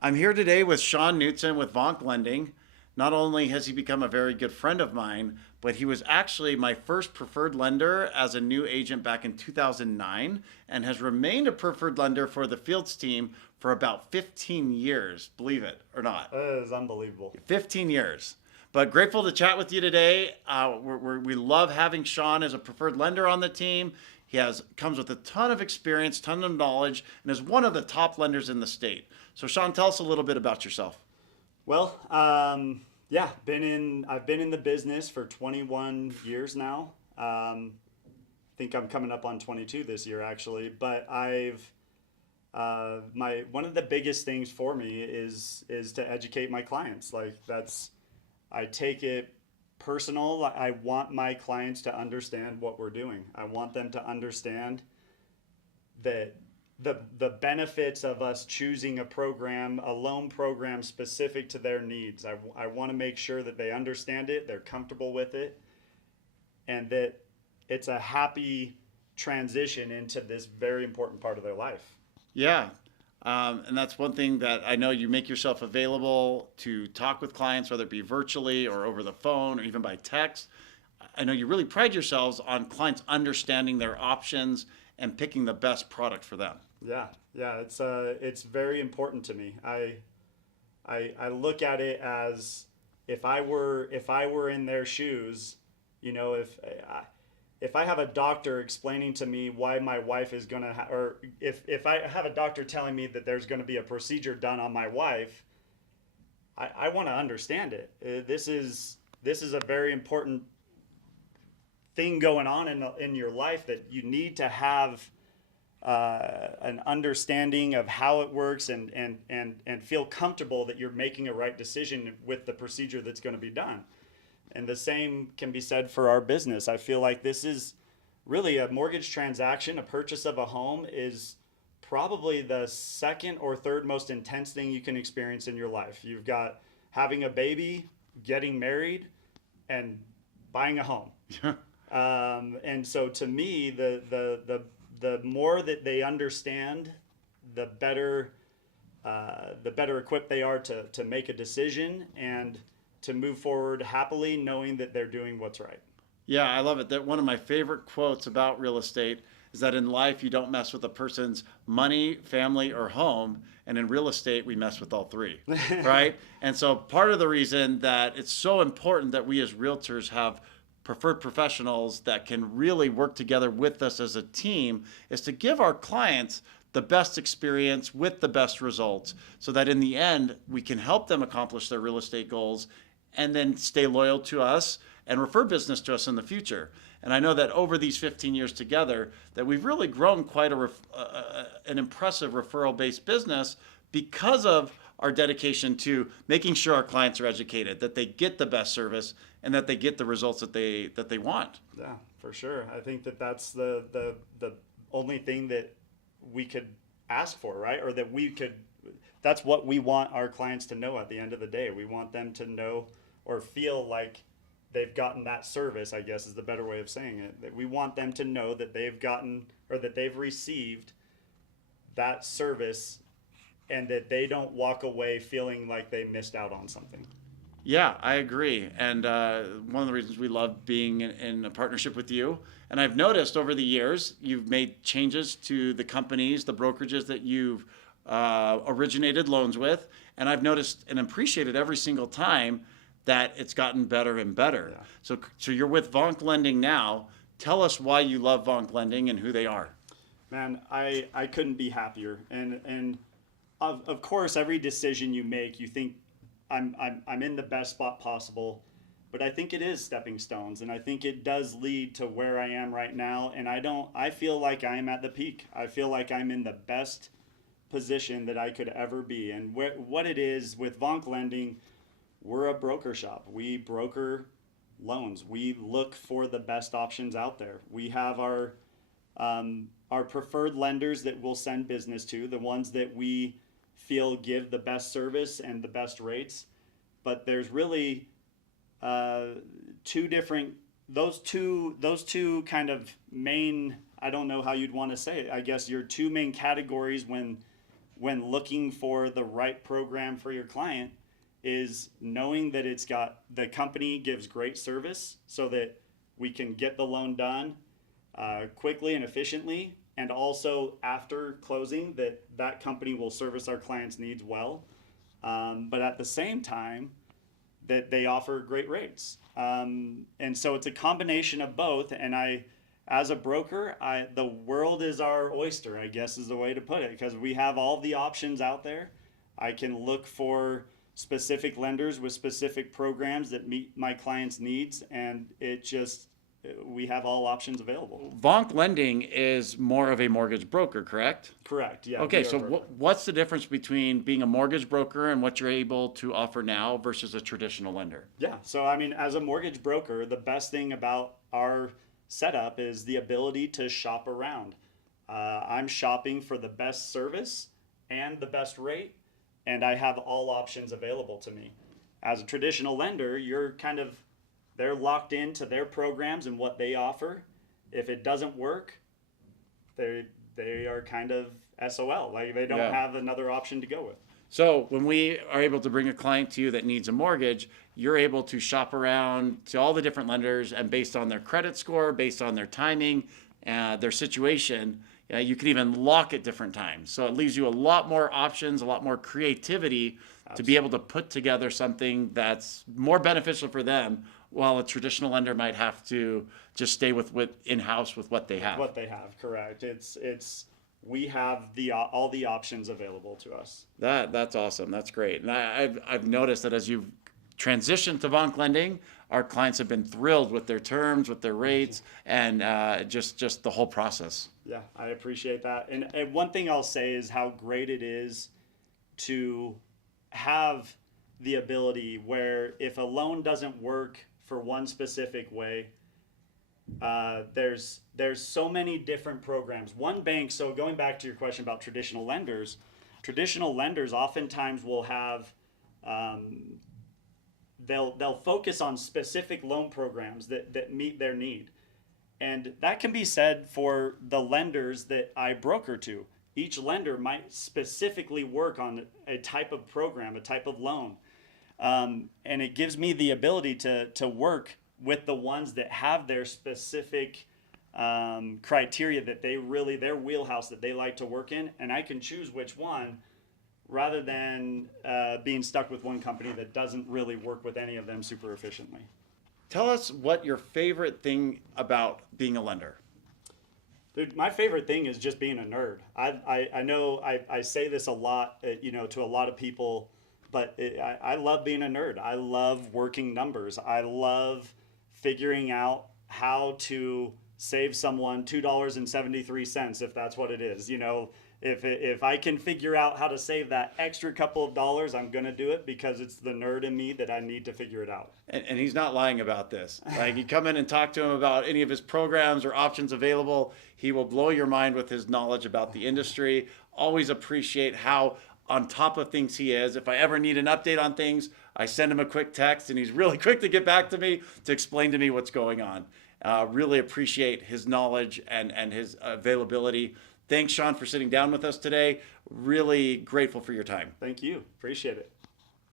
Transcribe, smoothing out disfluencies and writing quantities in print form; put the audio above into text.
I'm here today with Sean Knudsen with Vonk Lending. Not only has he become a very good friend of mine, but he was actually my first preferred lender as a new agent back in 2009 and has remained a preferred lender for the Fields team for about 15 years, believe it or not. That is unbelievable. 15 years. But grateful to chat with you today. We love having Sean as a preferred lender on the team. He comes with a ton of experience, ton of knowledge, and is one of the top lenders in the state. So, Sean, tell us a little bit about yourself. Well, yeah, I've been in the business for 21 years now. Think I'm coming up on 22 this year actually, but I've my one of the biggest things for me is to educate my clients. I take it personal. I want my clients to understand what we're doing. I want them to understand that the benefits of us choosing a loan program specific to their needs. I want to make sure that they understand it, they're comfortable with it, and that it's a happy transition into this very important part of their life. Yeah. And that's one thing that I know you make yourself available to talk with clients, whether it be virtually or over the phone or even by text. I know you really pride yourselves on clients understanding their options and picking the best product for them. Yeah, it's very important to me. I look at it as if I were in their shoes, you know, if I have a doctor explaining to me why my wife is gonna or if I have a doctor telling me that there's gonna be a procedure done on my wife, I want to understand it. This is a very important thing going on in your life that you need to have an understanding of how it works and feel comfortable that you're making a right decision with the procedure that's going to be done. And the same can be said for our business. I feel like this is really a mortgage transaction. A purchase of a home is probably the second or third most intense thing you can experience in your life. You've got having a baby, getting married, and buying a home. And so to me, the more that they understand, the better equipped they are to make a decision and to move forward happily, knowing that they're doing what's right. Yeah, I love it. That one of my favorite quotes about real estate is that in life you don't mess with a person's money, family, or home, and in real estate we mess with all three, right? And so part of the reason that it's so important that we as realtors have preferred professionals that can really work together with us as a team is to give our clients the best experience with the best results so that in the end we can help them accomplish their real estate goals and then stay loyal to us and refer business to us in the future. And I know that over these 15 years together, that we've really grown quite an impressive referral-based business because of our dedication to making sure our clients are educated, that they get the best service, and that they get the results that they want. Yeah, for sure. I think that that's the only thing that we could ask for, right? Or that we could. That's what we want our clients to know at the end of the day. We want them to know or feel like they've gotten that service, I guess is the better way of saying it. That we want them to know that they've gotten or that they've received that service and that they don't walk away feeling like they missed out on something. Yeah, I agree. And one of the reasons we love being in a partnership with you, and I've noticed over the years, you've made changes to the companies, the brokerages that you've originated loans with, and I've noticed and appreciated every single time that it's gotten better and better. Yeah. So you're with Vonk Lending now. Tell us why you love Vonk Lending and who they are. Man, I couldn't be happier. And of course, every decision you make, you think I'm in the best spot possible. But I think it is stepping stones, and I think it does lead to where I am right now. And I feel like I'm at the peak. I feel like I'm in the best position that I could ever be. And what it is with Vonk Lending, we're a broker shop. We broker loans. We look for the best options out there. We have our preferred lenders that we'll send business to, the ones that we feel give the best service and the best rates. But there's really two different those two kind of main, I don't know how you'd want to say it. I guess your two main categories when looking for the right program for your client is knowing that the company gives great service so that we can get the loan done quickly and efficiently, and also after closing that company will service our clients' needs well, but at the same time that they offer great rates. And so it's a combination of both. And as a broker, the world is our oyster, I guess is the way to put it, because we have all the options out there. I can look for specific lenders with specific programs that meet my clients' needs, and we have all options available. Vonk Lending is more of a mortgage broker, correct? Correct, yeah. Okay, so what's the difference between being a mortgage broker and what you're able to offer now versus a traditional lender? Yeah, so I mean, as a mortgage broker, the best thing about our setup is the ability to shop around. I'm shopping for the best service and the best rate, and I have all options available to me. As a traditional lender, they're locked into their programs and what they offer. If it doesn't work, they are kind of SOL. Like they don't have another option to go with. So when we are able to bring a client to you that needs a mortgage, you're able to shop around to all the different lenders, and based on their credit score, based on their timing, their situation, you can even lock at different times. So it leaves you a lot more options, a lot more creativity to be able to put together something that's more beneficial for them, while a traditional lender might have to just stay with in-house with what they have. What they have, correct. We have all the options available to us. That's awesome. That's great. And I've noticed that as you've transitioned to Vonk Lending, our clients have been thrilled with their terms, with their rates, and just the whole process. Yeah, I appreciate that. And one thing I'll say is how great it is to have the ability where if a loan doesn't work for one specific way, there's so many different programs. One bank, so going back to your question about traditional lenders oftentimes will have, they'll focus on specific loan programs that meet their need. And that can be said for the lenders that I broker to. Each lender might specifically work on a type of program, a type of loan. And it gives me the ability to work with the ones that have their specific criteria that their wheelhouse that they like to work in, and I can choose which one rather than being stuck with one company that doesn't really work with any of them super efficiently. Tell us what your favorite thing about being a lender. Dude, my favorite thing is just being a nerd. I know I say this a lot, to a lot of people, but I love being a nerd. I love working numbers. I love figuring out how to save someone $2.73, if that's what it is. If I can figure out how to save that extra couple of dollars, I'm going to do it because it's the nerd in me that I need to figure it out. And he's not lying about this. Like, you come in and talk to him about any of his programs or options available, he will blow your mind with his knowledge about the industry. Always appreciate how on top of things he is. If I ever need an update on things, I send him a quick text, and he's really quick to get back to me to explain to me what's going on. Really appreciate his knowledge and his availability. Thanks, Sean, for sitting down with us today. Really grateful for your time. Thank you. Appreciate it.